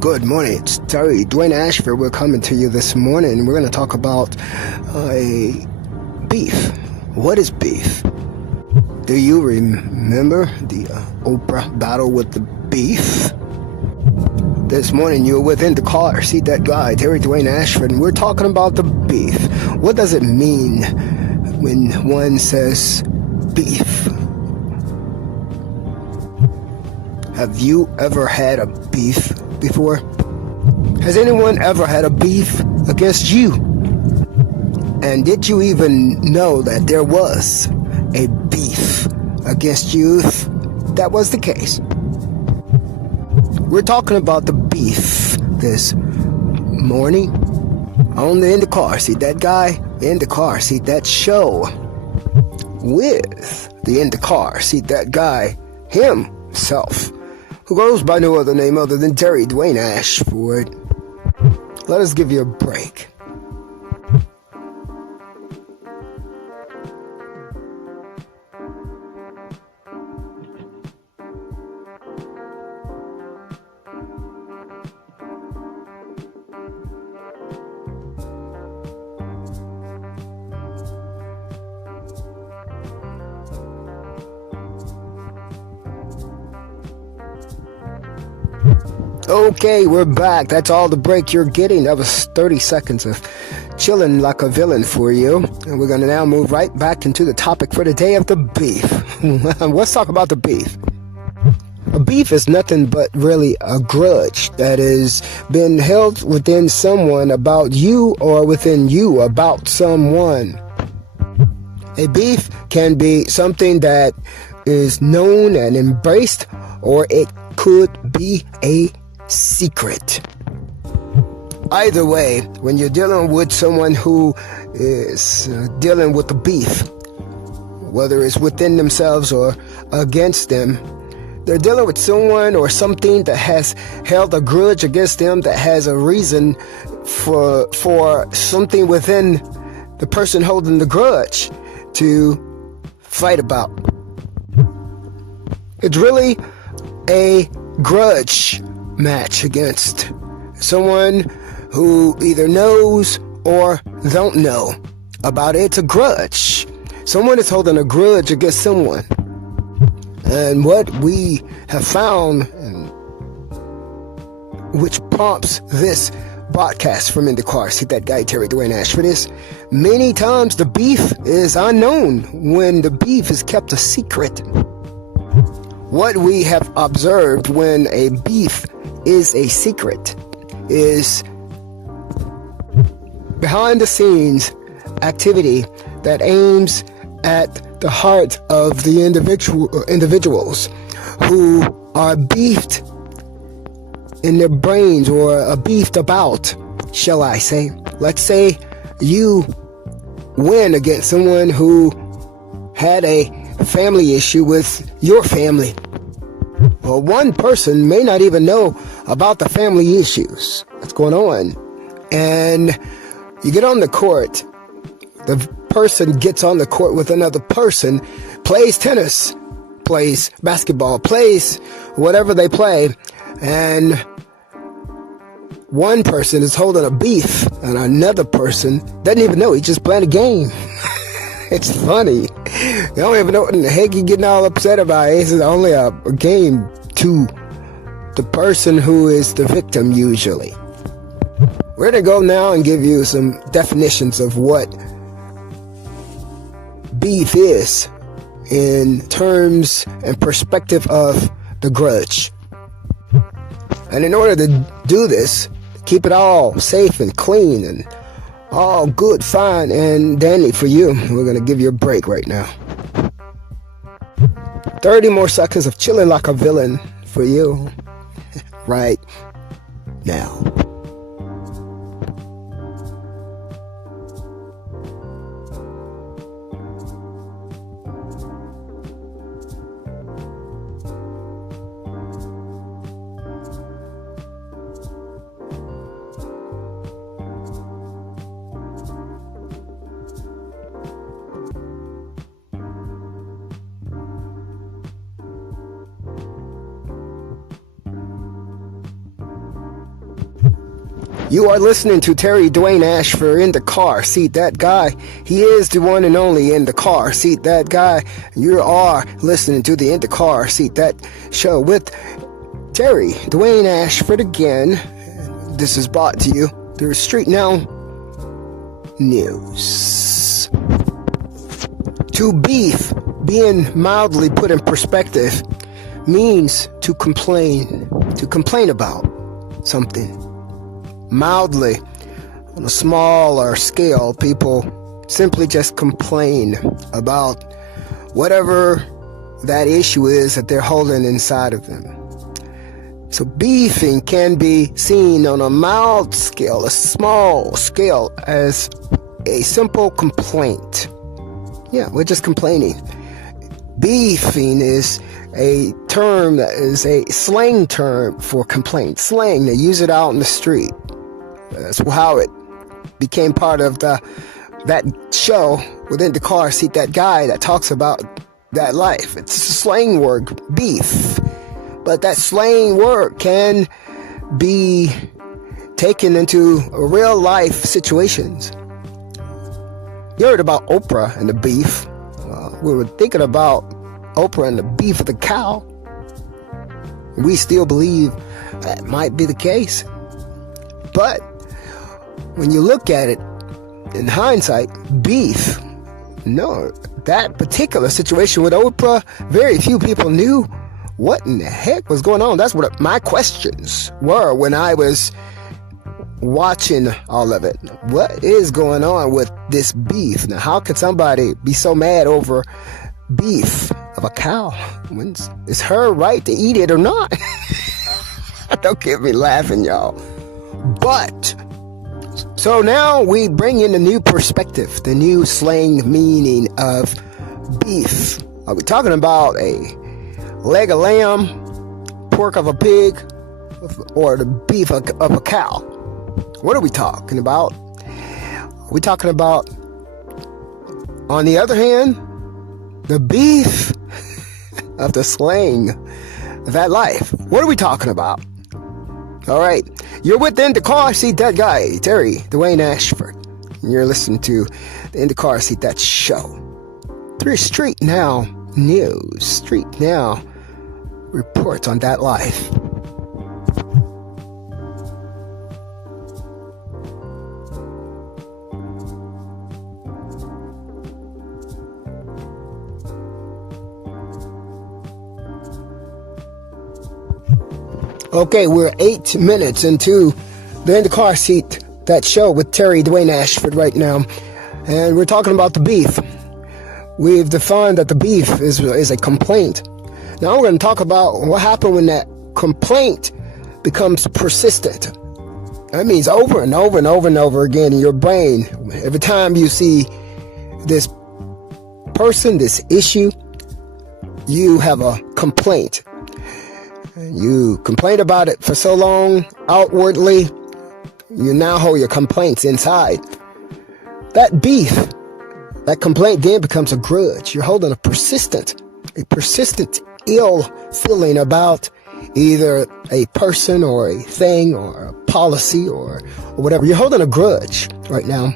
Good morning, it's Dwayne Ashford. We're coming to you this morning. We're going to talk about beef. What is beef? Do you remember the Oprah battle with the beef? This morning you were with Indacarseat DatGuY, Dwayne Ashford, and we're talking about the beef. What does it mean when one says beef? Have you ever had a beef before? Has anyone ever had a beef against you? And did you even know that there was a beef against you if that was the case? We're talking about the beef this morning on the Indacarseat DatGuY, Indacarseat That Show, with the Indacarseat DatGuy himself, who goes by no other name other than Dwayne Ashford. Let us give you a break. Okay, we're back. That's all the break you're getting. That was 30 seconds of chilling like a villain for you. And we're going to now move right back into the topic for the day of the beef. Let's talk about the beef. A beef is nothing but really a grudge that has been held within someone about you or within you about someone. A beef can be something that is known and embraced, or it could be a secret. Either way, when you're dealing with someone who is dealing with the beef, whether it's within themselves or against them, they're dealing with someone or something that has held a grudge against them, that has a reason for something within the person holding the grudge to fight about. It's really a grudge match against someone who either knows or don't know about it. It's a grudge. Someone is holding a grudge against someone. And what we have found, which prompts this broadcast from Indacarseat DatGuy, Dwayne Ashford, is many times the beef is unknown when the beef is kept a secret. What we have observed when a beef is a secret is behind the scenes activity that aims at the heart of the individuals who are beefed in their brains, or are beefed about, shall I say. Let's say you win against someone who had a family issue with your family. Well, one person may not even know about the family issues that's going on. And you get on the court, the person gets on the court with another person, plays tennis, plays basketball, plays whatever they play, and one person is holding a beef and another person doesn't even know. He's just playing a game. It's funny. You don't even know what in the heck you're getting all upset about. It's only a game to the person who is the victim usually. We're going to go now and give you some definitions of what beef is in terms and perspective of the grudge. And in order to do this, keep it all safe and clean and all good, fine, and dandy for you, we're going to give you a break right now. 30 more seconds of chilling like a villain for you right now. You are listening to Terry Dwayne Ashford, Indacarseat DatGuy. He is the one and only Indacarseat DatGuy. You are listening to the Indacarseat That Show with Terry Dwayne Ashford again. This is brought to you through Street Now News. To beef, being mildly put in perspective, means to complain about something. Mildly, on a smaller scale, people simply just complain about whatever that issue is that they're holding inside of them. So beefing can be seen on a mild scale, a small scale, as a simple complaint. Yeah, we're just complaining. Beefing is a term that is a slang term for complaint. Slang, they use it out in the street. That's how it became part of that show within Indacarseat DatGuy that talks about that life. It's a slang word, beef. But that slang word can be taken into real life situations. You heard about Oprah and the beef. We were thinking about Oprah and the beef of the cow. We still believe that might be the case. But when you look at it in hindsight, beef, no, that particular situation with Oprah, very few people knew what in the heck was going on. That's what my questions were when I was watching all of it. What is going on with this beef? Now, how could somebody be so mad over beef of a cow? It's her right to eat it or not? Don't get me laughing, y'all. But so now we bring in a new perspective, the new slang meaning of beef. Are we talking about a leg of lamb, pork of a pig, or the beef of a cow? What are we talking about? Are we talking about, on the other hand, the beef of the slang of that life? What are we talking about? All right, you're with Indacarseat DatGuy, Terry Dwayne Ashford. And you're listening to the Indacarseat That Show through Street Now News. Street Now reports on that life. Okay, we're 8 minutes into the Indacarseat That Show with Terry Dwayne Ashford right now, and we're talking about the beef. We've defined that the beef is a complaint. Now we're going to talk about what happened when that complaint becomes persistent. That means over and over and over and over again in your brain. Every time you see this person, this issue, you have a complaint. You complain about it for so long, outwardly, you now hold your complaints inside. That beef, that complaint then becomes a grudge. You're holding a persistent ill feeling about either a person or a thing or a policy or whatever. You're holding a grudge right now.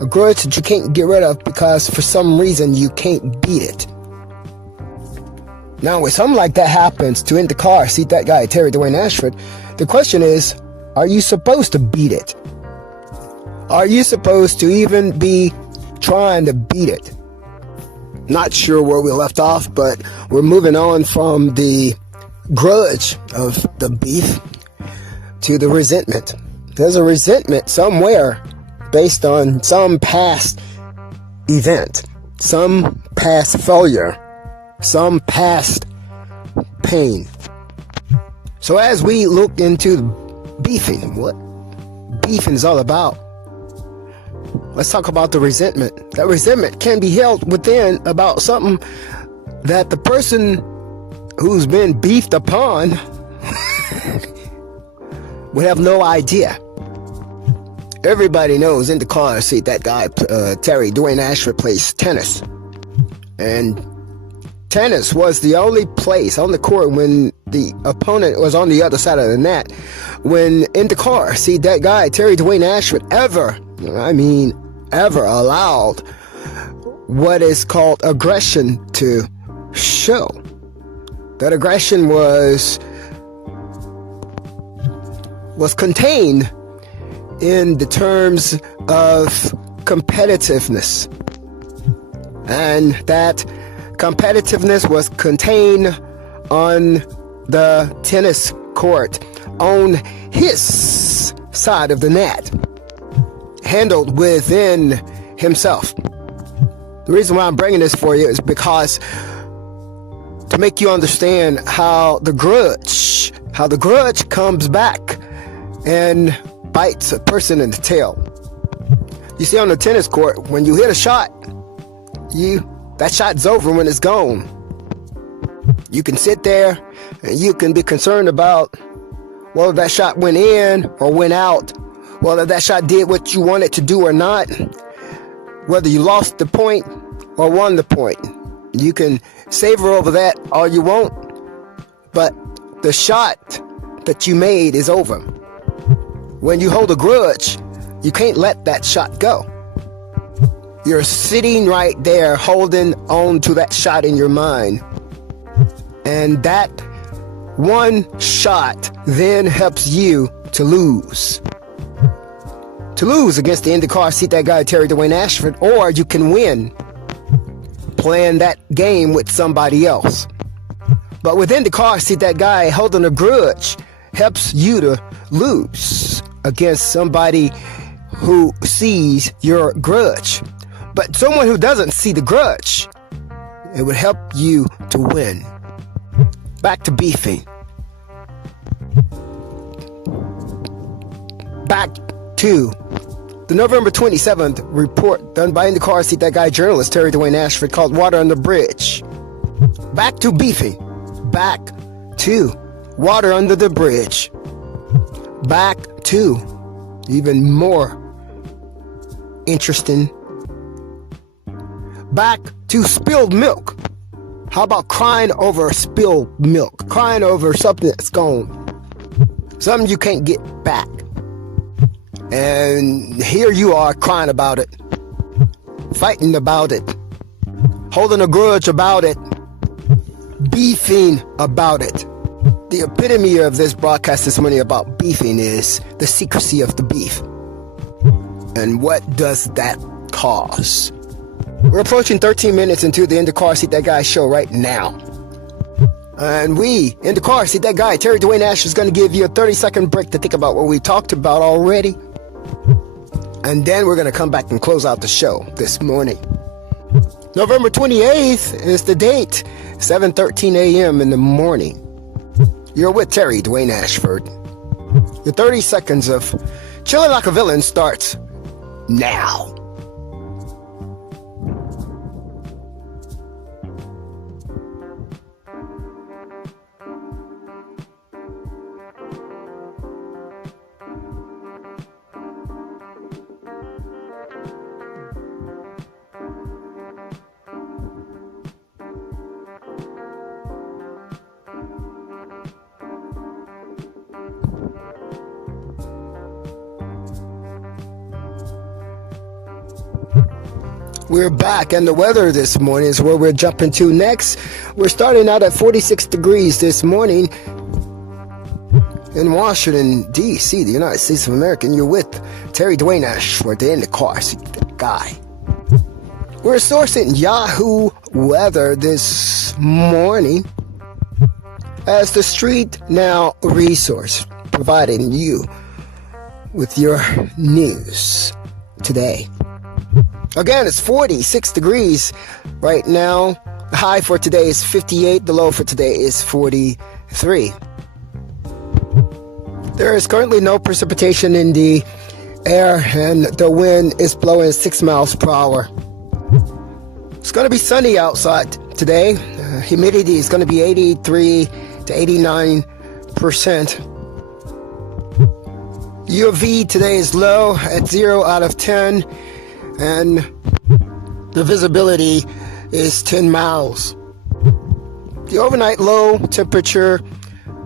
A grudge that you can't get rid of because for some reason you can't beat it. Now, when something like that happens to Indacarseat DatGuy, Terry Dwayne Ashford, the question is, are you supposed to beat it? Are you supposed to even be trying to beat it? Not sure where we left off, but we're moving on from the grudge of the beef to the resentment. There's a resentment somewhere based on some past event, some past failure, some past pain. So as we look into beefing, what beefing is all about, let's talk about the resentment. That resentment can be held within about something that the person who's been beefed upon would have no idea. Everybody knows Indacarseat DatGuy, Terry Dwayne Ashford, plays tennis. And tennis was the only place on the court when the opponent was on the other side of the net. When Indacarseat DatGuy, Dwayne Ashford, ever allowed what is called aggression to show. That aggression was contained in the terms of competitiveness. And that competitiveness was contained on the tennis court on his side of the net, handled within himself. The reason why I'm bringing this for you is because to make you understand how the grudge comes back and bites a person in the tail. You see, on the tennis court, when you hit a shot, that shot's over when it's gone. You can sit there and you can be concerned about whether that shot went in or went out, whether that shot did what you wanted to do or not, whether you lost the point or won the point. You can savor over that all you want, but the shot that you made is over. When you hold a grudge, you can't let that shot go. You're sitting right there holding on to that shot in your mind. And that one shot then helps you to lose. To lose against the Indacarseat DatGuy, Dwayne Ashford, or you can win playing that game with somebody else. But with Indacarseat DatGuy, holding a grudge helps you to lose against somebody who sees your grudge. But someone who doesn't see the grudge, it would help you to win. Back to beefing. Back to the November 27th report done by Indacarseat DatGuy journalist Dwayne Ashford called Water on the Bridge. Back to beefing. Back to water under the bridge. Back to even more interesting. Back to spilled milk. How about crying over spilled milk? Crying over something that's gone. Something you can't get back. And here you are crying about it. Fighting about it. Holding a grudge about it. Beefing about it. The epitome of this broadcast this morning about beefing is the secrecy of the beef. And what does that cause? We're approaching 13 minutes into the Indacarseat DatGuy show right now. And Indacarseat DatGuy, Dwayne Ashford, is going to give you a 30-second break to think about what we talked about already. And then we're going to come back and close out the show this morning. November 28th is the date, 7:13 a.m. in the morning. You're with Dwayne Ashford. Your 30 seconds of chilling like a villain starts now. We're back, and the weather this morning is where we're jumping to next. We're starting out at 46 degrees this morning in Washington, D.C., the United States of America. And you're with Dwayne Ashford, the Indacarseat DatGuy. We're sourcing Yahoo Weather this morning as the Street Now resource, providing you with your news today. Again, it's 46 degrees right now. The high for today is 58. The low for today is 43. There is currently no precipitation in the air, and the wind is blowing 6 miles per hour. It's going to be sunny outside today. Humidity is going to be 83 to 89%. UV today is low at 0 out of 10. And the visibility is 10 miles. The overnight low temperature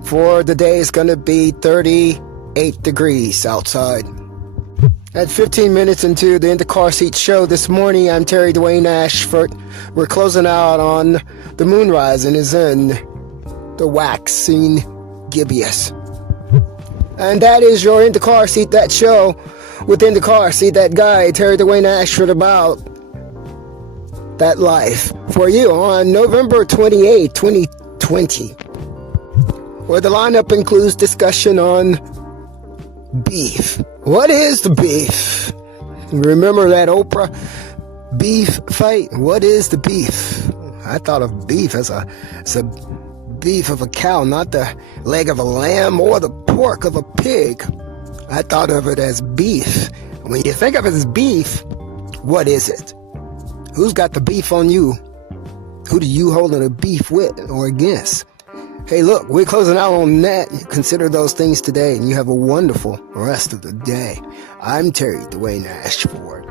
For the day is going to be 38 degrees outside. At 15 minutes into the In the Car Seat show this morning, I'm Dwayne Ashford. We're closing out on the moonrise and is in the waxing gibbous. And that is your In the Car Seat That show with In the Car Seat That Guy, Dwayne Ashford, about that life for you on November 28, 2020, where the lineup includes discussion on beef. What is the beef? Remember that Oprah beef fight? What is the beef? I thought of beef as a beef of a cow, not the leg of a lamb or the pork of a pig. I thought of it as beef. When you think of it as beef, what is it? Who's got the beef on you? Who do you holding a beef with or against? Hey, look, we're closing out on that. Consider those things today, and you have a wonderful rest of the day. I'm Dwayne Ashford.